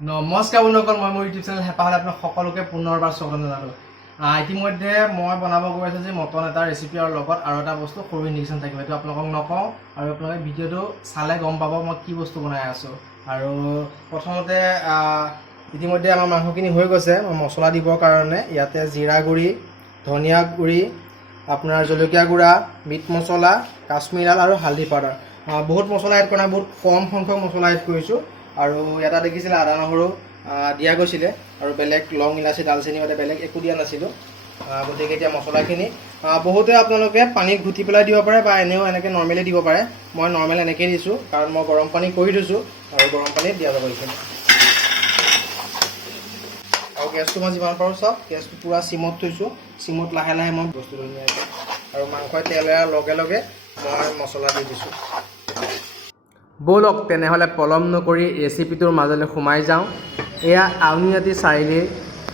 নমস্কাৰ বন্ধুসকল মই মোৰ ইউটিউব চেনেল হেঁপাহলে আপোনাক সকলোকে পুনৰবাৰ স্বাগতম জনালোঁ। ইতিমধ্যে মই বনাব গৈ আছোঁ যে মটন এটা ৰেচিপি আৰু লগত আৰু এটা বস্তু সৰু ইণ্ডিকেশ্যন থাকিব। সেইটো আপোনালোকক নকওঁ আৰু আপোনালোকে ভিডিঅ'টো চালে গম পাব মই কি বস্তু বনাই আছোঁ। আৰু প্ৰথমতে ইতিমধ্যে আমাৰ মাংসখিনি হৈ গৈছে। মই মছলা দিবৰ কাৰণে ইয়াতে জিৰা গুড়ি, ধনিয়া গুড়ি, আপোনাৰ জলকীয়া গুড়া, মিট মছলা, কাশ্মীৰ আৰু হালধি পাউডাৰ। বহুত মছলা এড কৰা বহুত কম সংখ্যক মছলা এড কৰিছোঁ। আৰু এটা দেখিছিলে আদা নহৰু দিয়া গৈছিলে আৰু বেলেগ লং ইলাচি, ডালচেনি মানে বেলেগ একো দিয়া নাছিলোঁ। গতিকে এতিয়া মছলাখিনি বহুতে আপোনালোকে পানীত ঘুটি পেলাই দিব পাৰে বা এনেও এনেকৈ নৰ্মেলি দিব পাৰে। মই নৰ্মেল এনেকৈ দিছোঁ, কাৰণ মই গৰম পানী কৰি থৈছোঁ আৰু গৰম পানীত দিয়া যাব এইখিনি। আৰু গেছটো মই যিমান পাৰোঁ চাওক, গেছটো পূৰা চিমত থৈছোঁ। চিমত লাহে লাহে মই বস্তু ধুনীয়াকৈ আৰু মাংসই তেল এৰাৰ লগে লগে মই মছলা দি দিছোঁ। ব'লক, তেনেহ'লে পলম নকৰি ৰেচিপিটোৰ মাজলৈ সোমাই যাওঁ। এয়া আউনীআটী চাৰিআলিৰ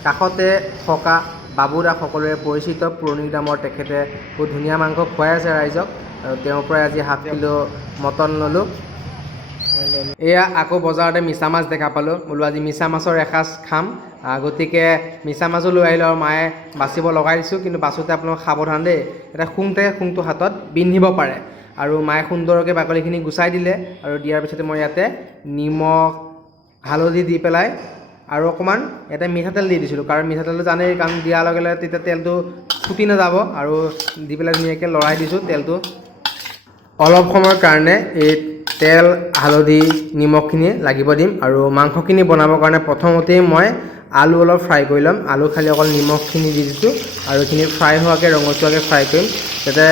কাষতে থকা বাবুদা সকলোৰে পৰিচিত পুৰণি দামৰ তেখেতে বহুত ধুনীয়া মাংস খুৱাই আছে ৰাইজক। আৰু তেওঁৰ পৰাই আজি হাফ কিলো মটন ল'লোঁ। এয়া আকৌ বজাৰতে মিছা মাছ দেখা পালোঁ। বোলো আজি মিছা মাছৰ এসাঁজ খাম। গতিকে মিছা মাছো লৈ আহিলোঁ আৰু মায়ে বাচিব লগাই দিছোঁ। কিন্তু বাছোঁতে আপোনালোক সাৱধান দেই। এটা শুং থাকে শুংটো হাতত বিন্ধিব পাৰে। আৰু মায়ে সুন্দৰকৈ বাকলিখিনি গুচাই দিলে আৰু দিয়াৰ পিছতে মই ইয়াতে নিমখ, হালধি দি পেলাই আৰু অকণমান ইয়াতে মিঠাতেল দি দিছিলোঁ। কাৰণ মিঠাতেলটো জানেই, কাৰণ দিয়াৰ লগে লগে তেতিয়া তেলটো ফুটি নাযাব আৰু দি পেলাই ধুনীয়াকৈ লৰাই দিছোঁ তেলটো। অলপ সময়ৰ কাৰণে এই তেল, হালধি, নিমখখিনি লাগিব দিম আৰু মাংসখিনি বনাবৰ কাৰণে প্ৰথমতেই মই আলু অলপ ফ্ৰাই কৰি ল'ম। আলু খালি অকল নিমখখিনি দি দিছোঁ আৰু এইখিনি ফ্ৰাই হোৱাকৈ, ৰঙচুৱাকৈ ফ্ৰাই কৰিম। যাতে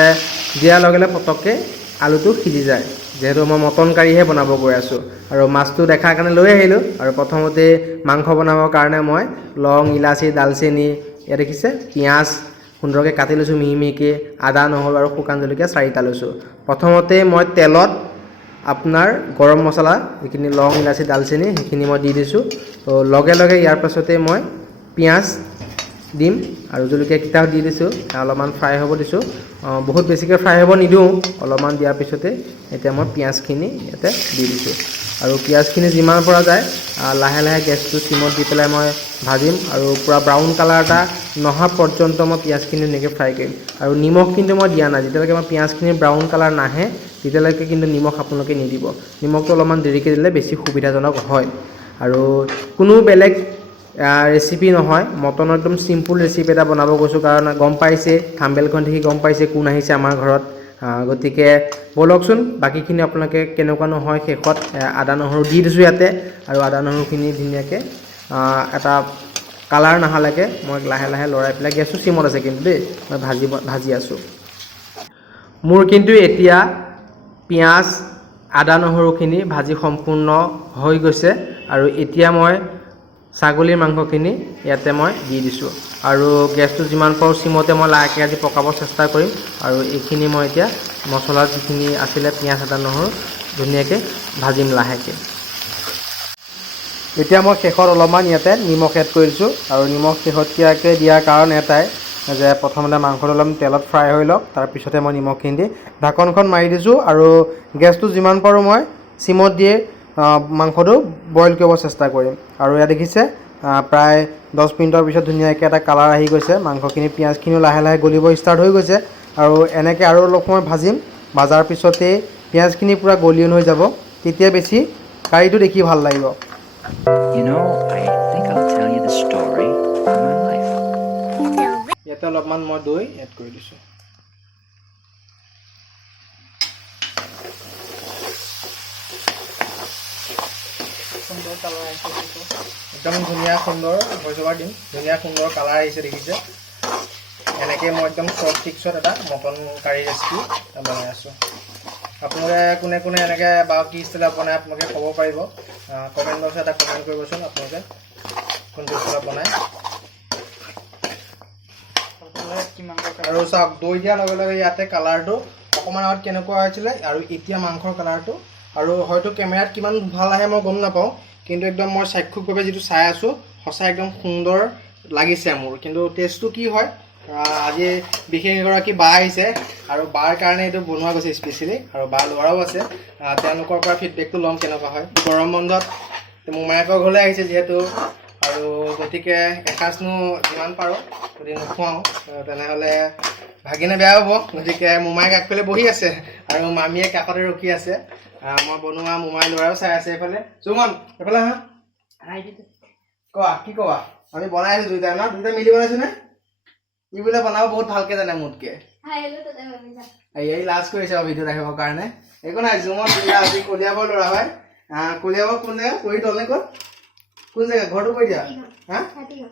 দিয়াৰ লগে লগে পটককৈ আলুটো সিজি যায়। যিহেতু মই মটন কাৰীহে বনাব গৈ আছোঁ। আৰু মাছটো দেখাৰ কাৰণে লৈ আহিলোঁ। আৰু প্ৰথমতে মাংস বনাবৰ কাৰণে মই লং, ইলাচি, ডালচেনি, ইয়াত দেখিছে? পিঁয়াজ, সুন্দৰকৈ কাটি লৈছোঁ মিহি মিহিকৈ আদা, নহৰু আৰু শুকান জলকীয়া চাৰিটা লৈছোঁ। প্ৰথমতে মই তেলত আপোনাৰ গৰম মছলা, যিখিনি লং, ইলাচি, ডালচেনি, সেইখিনি মই দি দিছোঁ। লগে লগে ইয়াৰ পাছতে মই পিঁয়াজ দিম। আৰু জলকীয়াকেইটাও দি দিছোঁ। অলপমান ফ্ৰাই হ'ব দিছোঁ। বহুত বেছিকৈ ফ্ৰাই হ'ব নিদিওঁ। অলপমান দিয়াৰ পিছতে এতিয়া মই পিঁয়াজখিনি ইয়াতে দি দিছোঁ। আৰু পিঁয়াজখিনি যিমান পৰা যায় লাহে লাহে গেছটো চিমত দি পেলাই মই ভাজিম। আৰু পূৰা ব্ৰাউন কালাৰ এটা নহা পৰ্যন্ত মই পিঁয়াজখিনি ধুনীয়াকৈ ফ্ৰাই কৰিম। আৰু নিমখ কিন্তু মই দিয়া নাই। যেতিয়ালৈকে মই পিঁয়াজখিনি ব্ৰাউন কালাৰ নাহে, তেতিয়ালৈকে কিন্তু নিমখ আপোনালোকে নিদিব। নিমখটো অলপমান দেৰিকৈ দিলে বেছি সুবিধাজনক হয়। আৰু কোনো বেলেগ ৰেচিপি নহয় মটনৰ একদম চিম্পুল ৰেচিপি এটা বনাব গৈছোঁ কাৰণ গম পাইছে, থাম্বেলখন দেখি গম পাইছে কোন আহিছে আমাৰ ঘৰত। গতিকে ব'লকচোন, বাকীখিনি আপোনালোকে কেনেকুৱানো হয় শেষত আদা নহৰু দি দিছোঁ ইয়াতে, আৰু আদা নহৰুখিনি ধুনীয়াকৈ এটা কালাৰ নহালৈকে মই লাহে লাহে লৰাই পেলাই গেছটো চিমত আছে কিন্তু দেই, মই ভাজিব ভাজি আছোঁ। মোৰ কিন্তু এতিয়া পিঁয়াজ, আদা নহৰুখিনি ভাজি সম্পূৰ্ণ হৈ গৈছে, আৰু এতিয়া মই ছাগলীৰ মাংসখিনি ইয়াতে মই দি দিছোঁ। আৰু গেছটো যিমান পাৰোঁ চিমতে মই লাহেকৈ আজি পকাব চেষ্টা কৰিম। আৰু এইখিনি মই এতিয়া মছলা যিখিনি আছিলে, পিঁয়াজ আদা, নহৰু, ধুনীয়াকৈ ভাজিম লাহেকৈ। এতিয়া মই শেষত অলপমান ইয়াতে নিমখ এড কৰি দিছোঁ। আৰু নিমখ শেহতীয়াকৈ দিয়াৰ কাৰণ এটাই যে প্ৰথমতে মাংসটো অলপ তেলত ফ্ৰাই হৈ লওক তাৰপিছতে মই নিমখখিনি দি ঢাকনখন মাৰি দিছোঁ। আৰু গেছটো যিমান পাৰোঁ মই চিমত দিয়ে মাংসটো বইল কৰিব চেষ্টা কৰিম। আৰু ইয়াত দেখিছে প্ৰায় দহ মিনিটৰ পিছত ধুনীয়াকৈ এটা কালাৰ আহি গৈছে। মাংসখিনি পিঁয়াজখিনিও লাহে লাহে গলিব ষ্টাৰ্ট হৈ গৈছে। আৰু এনেকৈ আৰু অলপ সময় ভাজিম। ভাজাৰ পিছতেই পিঁয়াজখিনি পূৰা গলিয়ন হৈ যাব। তেতিয়া বেছি কাৰীটো দেখি ভালো লাগিব। You know, I think I'll tell you the story of my life. ইয়াতে অলপমান মই দৈ এড কৰি দিছোঁ। একদম ধুনীয়া সুন্দৰ ভইচ অভাৰ দিম। ধুনীয়া সুন্দৰ কালাৰ আহিছে দেখিছে এনেকৈ মই একদম শ্বৰ্ট ফিক্সত এটা মটন কাৰী ৰেচিপি বনাই আছোঁ। আপোনালোকে কোনে কোনে এনেকৈ বা কি ষ্টাইলত বনাই আপোনালোকে ক'ব পাৰিব। কমেণ্ট বক্সত এটা কমেণ্ট কৰিবচোন আপোনালোকে কোনটো ষ্টাইলত বনায় আৰু চাওক দৈ দিয়াৰ লগে লগে ইয়াতে কালাৰটো অকণমান আগত কেনেকুৱা হৈছিলে আৰু এতিয়া মাংসৰ কালাৰটো। আৰু হয়তো কেমেৰাত কিমান ভালো আহে মই গম নাপাওঁ। কিন্তু একদম মই চাক্ষুষভাৱে যিটো চাই আছোঁ সঁচাই একদম সুন্দৰ লাগিছে মোৰ। কিন্তু টেষ্টটো কি হয়? আজি বিশেষ এগৰাকী বা আহিছে আৰু বাৰ কাৰণে এইটো বনোৱা গৈছে স্পেচিয়েলি আৰু বা ল'ৰাও আছে। তেওঁলোকৰ পৰা ফিডবেকটো ল'ম কেনেকুৱা হয়। গৰম বন্ধত মোমায়েকৰ ঘৰলৈ আহিছে যিহেতু আৰু গতিকে এসাঁজনো যিমান পাৰোঁ যদি নোখুৱাওঁ তেনেহ'লে ভাগিনে বেয়া হ'ব। গতিকে মোমায়েক আগফালে বহি আছে আৰু মামীয়ে কাষতে ৰখি আছে। মই বনোৱা মোমাই ল'ৰাও চাই আছে এইফালে। চুমন এইফালে হা কোৱা কি কোৱা আমি বনাই আছো দুইটাই ন? দুইটাই মিলি বনাইছো নে? ই বোলে বনাব বহুত ভালকে জানে মোতকে। এই লাজ কৰিছে ভিডিঅ'ত আহিবৰ কাৰণে। একো নাই জুমত আজি কলিয়াবৰ ল'ৰা হয়। কলিয়াবৰ কোন? কৰি তলে ক'ত? কোন জেগা ঘৰটো কৈ দিয়া।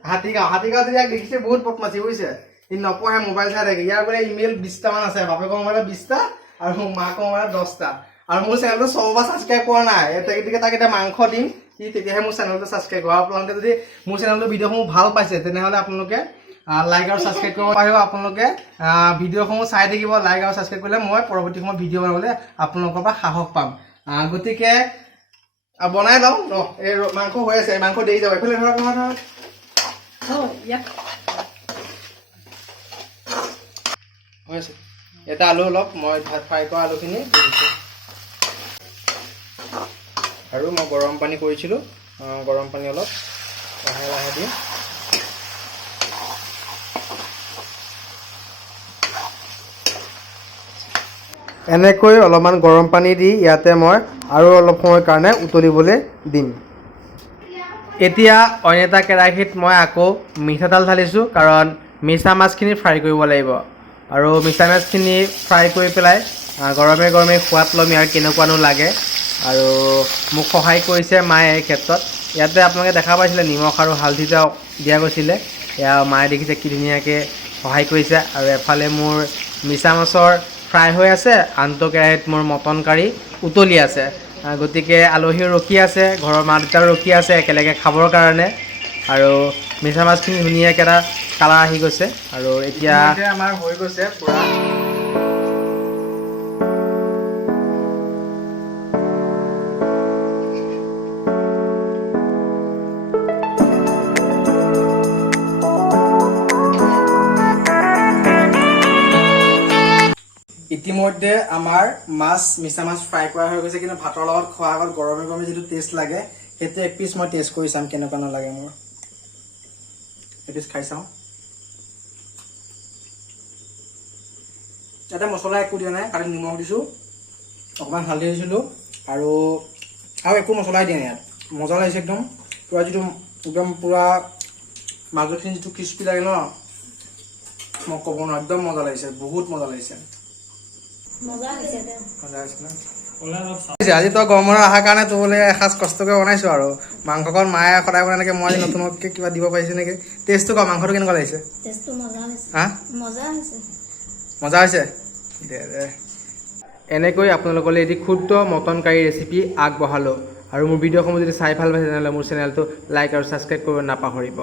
হাতীগাঁও। হাতীগাঁও। ইয়াক দেখিছে বহুত বদমাচি বুজিছে? সি নপঢ়ে মোবাইল চাই থাকে। ইয়াৰ বোলে ইমেইল বিছটামান আছে বাপেকৰ মোবাইলত বিছটা আৰু মাকৰ মোবাইলত দহটা আৰু মোৰ চেনেলটো চবৰপৰা ছাবস্ক্ৰাইব কৰা নাই। গতিকে তাক এতিয়া মাংস দিম। সি তেতিয়াহে মোৰ চেনেলটো ছাবস্ক্ৰাইব কৰিব আপোনালোকে যদি মোৰ চেনেলটো ভিডিঅ'সমূহ ভালো পাইছে তেনেহ'লে আপোনালোকে লাইক আৰু ছাবস্ক্ৰাইব কৰিব পাৰিব। আপোনালোকে ভিডিঅ'সমূহ চাই থাকিব লাইক আৰু ছাবস্ক্ৰাইব কৰিলে মই পৰৱৰ্তী সময়ত ভিডিঅ' বনাবলৈ আপোনালোকৰ পৰা সাহস পাম। গতিকে আহ, বনাই লওঁ ন এই মাংস হৈ আছে মাংস দেৰি যাব এইফালে ধৰক নহয় ধৰক হৈ আছে এটা আলু অলপ মই ভাত ফ্ৰাই কৰা আলুখিনি দিছোঁ আৰু মই গৰম পানী কৰিছিলোঁ গৰম পানী অলপ লাহে লাহে দিম এনেকৈ অলপমান গৰম পানী দি ইয়াতে মই আৰু অলপ সময়ৰ কাৰণে উতলিবলৈ দিম। এতিয়া অইন এটা কেৰাহীত মই আকৌ মিঠাতেল ঢালিছোঁ কাৰণ মিছা মাছখিনি ফ্ৰাই কৰিব লাগিব। আৰু মিছা মাছখিনি ফ্ৰাই কৰি পেলাই গৰমে গৰমে সোৱাদ ল'ম ইয়াৰ কেনেকুৱানো লাগে। আৰু মোক সহায় কৰিছে মায়ে এই ক্ষেত্ৰত। ইয়াতে আপোনালোকে দেখা পাইছিলে নিমখ আৰু হালধি দিয়া গৈছিলে এয়া মায়ে দেখিছে কি ধুনীয়াকৈ সহায় কৰিছে। আৰু এফালে মোৰ মিছা মাছৰ ফ্ৰাই হৈ আছে আনটো কেৰাহীত মোৰ মটন কাৰী উতলি আছে। গতিকে আলহীও ৰখি আছে, ঘৰৰ মা দেউতাও ৰখি আছে একেলগে খাবৰ কাৰণে। আৰু মিছা মাছখিনি ধুনীয়াকৈ এটা কালাৰ আহি গৈছে। আৰু এতিয়া আমাৰ হৈ গৈছে পূৰা। ইতিমধ্যে আমাৰ মাছ, মিছা মাছ ফ্ৰাই কৰা হৈ গৈছে, কিন্তু ভাতৰ লগত খোৱাৰ আগত গৰমে গৰমে যিটো টেষ্ট লাগে, সেইটো এক পিচ মই টেষ্ট কৰি চাম কেনেকুৱা নালাগে মোৰ। এপিচ খাই চাওঁ। ইয়াতে মছলা একো দিয়া নাই খালি নিমখ দিছোঁ, অকণমান হালধি দিছিলোঁ, আৰু আৰু একো মছলাই দিয়া নাই ইয়াত। মজা লাগিছে একদম। পূৰা যিটো, একদম পূৰা মাজৰখিনি যিটো ক্ৰিস্পি লাগে ন, মই ক'ব নোৱাৰোঁ, একদম মজা লাগিছে, বহুত মজা লাগিছে? আজি তই গৰমৰ অহাৰ কাৰণে তোলৈ এসাঁজ কষ্টকৈ বনাইছো আৰু। মাংসকণ মায়ে সদায় বনাই থাকে মই আজি নতুনকৈ কিবা দিব পাৰিছো নেকি? টেষ্টটো ক মাংসটো কেনেকুৱা লাগিছে? হা? মজা হৈছে। মজা হৈছে? দে দে। এনেকৈ আপোনালোকলৈ এটি ক্ষুদ্ৰ মটন কাৰী ৰেচিপি আগবঢ়ালোঁ। আৰু মোৰ ভিডিঅ'সমূহ যদি চাই ভালো পাইছে তেনেহ'লে মোৰ চেনেলটো লাইক আৰু ছাবস্ক্ৰাইব কৰিব নাপাহৰিব।